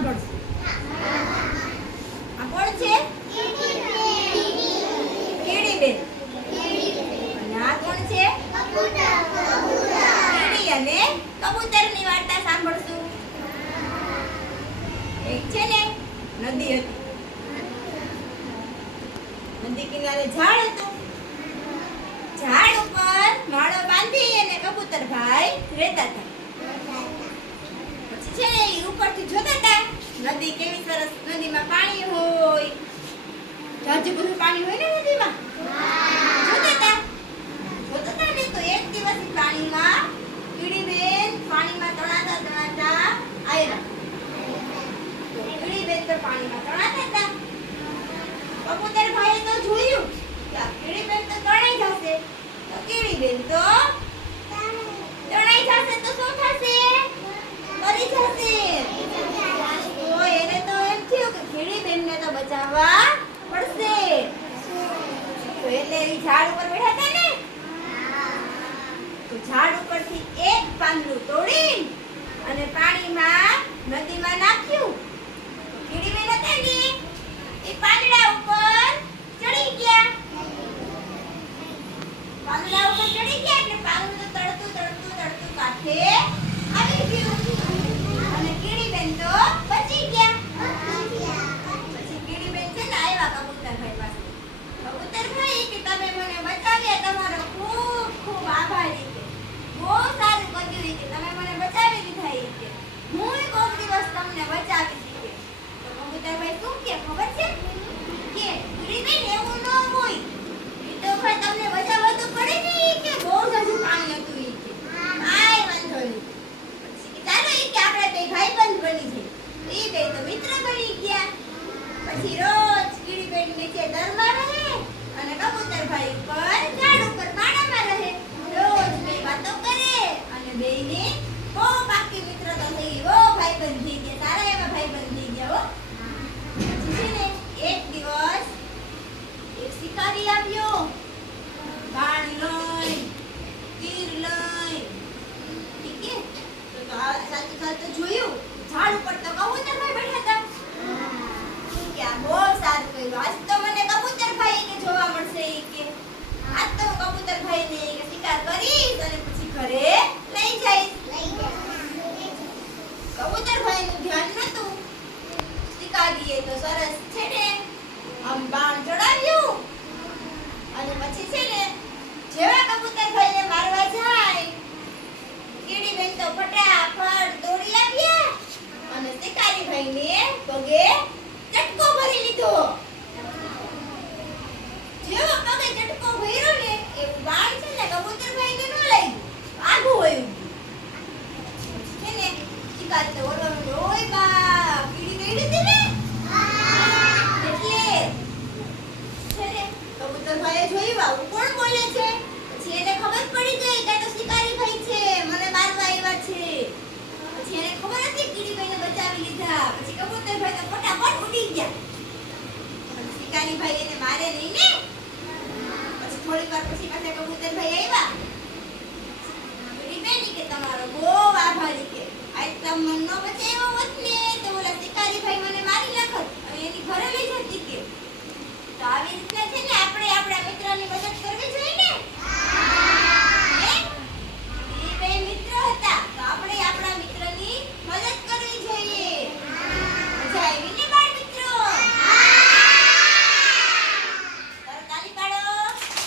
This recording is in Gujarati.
સાંભળશું. આ કોણ છે? કીડીબેન. અને આ કોણ છે? કીડી અને કબૂતરની વાર્તા સાંભળશું. એક છે ને નદી હતી. નદી કિનારે ઝાડ હતું. ઝાડ ઉપર માળો બાંધી અને કબૂતરભાઈ રહેતા હતા. પછી છે ને એ ઉપરથી જોતા હતા નદી કેવી સરસ. નદીમાં પાણી હોય, જાજુ બધું પાણી હોય ને નદીમાં. જોતા હતા ને તો એક દિવસ પાણીમાં કીડીબેન પાણીમાં તણાતા આવ્યા. તો કીડીબેન તો પાણીમાં તણાતા હતા. કબૂતરભાઈએ તો જોયું કે આ કીડીબેન તો તણાઈ જશે. તો કીડીબેન તો તણાઈ જશે તો શું થશે? મરી જશે. તો એને તો એમ થયું કે કીડીબેનને તો બચાવવા પડશે. તો એટલે એ ઝાડ ઉપર બેઠા હતા ને, તો ઝાડ ઉપરથી એક પાંદડું તોડી અને પાણીમાં નદીમાં નાખ્યું. કીડીબેન હતા ને એ પાંદડા ઉપર ચડી ગયા. પાંદડા ઉપર ચડી ગયા એટલે પાંદડું તડતું કાંઠે આવી ગયું. અને કીડીબેન તો બચી ગયા. પછી કીડીબેન છે ને આવ્યા કબૂતરભાઈ પાસે. કબૂતરભાઈ કે તમે મને બચાવ્યા, તમારો ખૂબ ખૂબ આભારી છે. બહુ સારું કર્યું કે તમે મને બચાવી દીધા. કે હું કોઈક દિવસ તમને બચાવી દીધી. તો કબૂતરભાઈ શું કે ખબર છે કે કીડીબેન એવું ન હોય. એ તો ભાઈ તમને બચાવવા તો પડે ને કે બહુ જાજુ પાણી હતું. એ કે કાંઈ વાંધો નહીં. પછી ચાલો એ કે આપણે બે ભાઈબંધ બની જઈએ. એ બે તો મિત્ર બની ગયા. પછી રોજ કીડીબેન નીચે દરમાં રહે અને કબૂતરભાઈ ઉપર ઝાડ ઉપર માળામાં રહે. રોજ બે વાતો કરે અને બેયને બહુ પાકી મિત્રતા થઈ ગઈ. બહુ ભાઈબંધ થઈ ગયા. સારા એવા ભાઈબંધ થઈ ગયા હો. પછી છે ને એક દિવસ એક શિકારી આવ્યો. બાણ લઈ, તીર લઈ. ઠીક છે? તો ચાલતું જોયું ઝાડ ઉપર તો કબૂતરભાઈ બેઠા હતા. કે આ બહુ સારું કર્યું. આજ તો મને કબૂતરભાઈ કે જોવા મળશે. કે આજ તો હું કબૂતરભાઈને શિકાર કરીશ અને પછી ઘરે લઈ જઈશ. કબૂતરભાઈનું ધ્યાન નતું. શિકારીએ તો સરસ છે ને આમ બાણ ચડાવ્યું અને પછી છે ને જેવા કબૂતરભાઈને મારવા જાય કીડીબેન તો ફટાફટ દોડી આવ્યા અને શિકારીભાઈને પગે ચટકો ભરી લીધો. જેવો પગે ચટકો ભર્યો ને એવું બાણ છે ને કબૂતરભાઈને ન લાગ્યું. આગું વયું છે ને શિકારી તો ઓળવાનું ઓય બા કીડી ગઈ હતી ને એટલે છે ને કબૂતરભાઈએ જોયું આવું કોણ બોલે છે. પછી એને ખબર પડી ગઈ કે આ તો શિકારીભાઈ છે, મને મારવા આવ્યા છે. પછી એને ખબર હતી કીડીભાઈને બચાવી લીધા. પછી કબૂતરભાઈ તો ફટાફટ ઉડી ગયા. શિકારીભાઈ એને મારે નહીં ને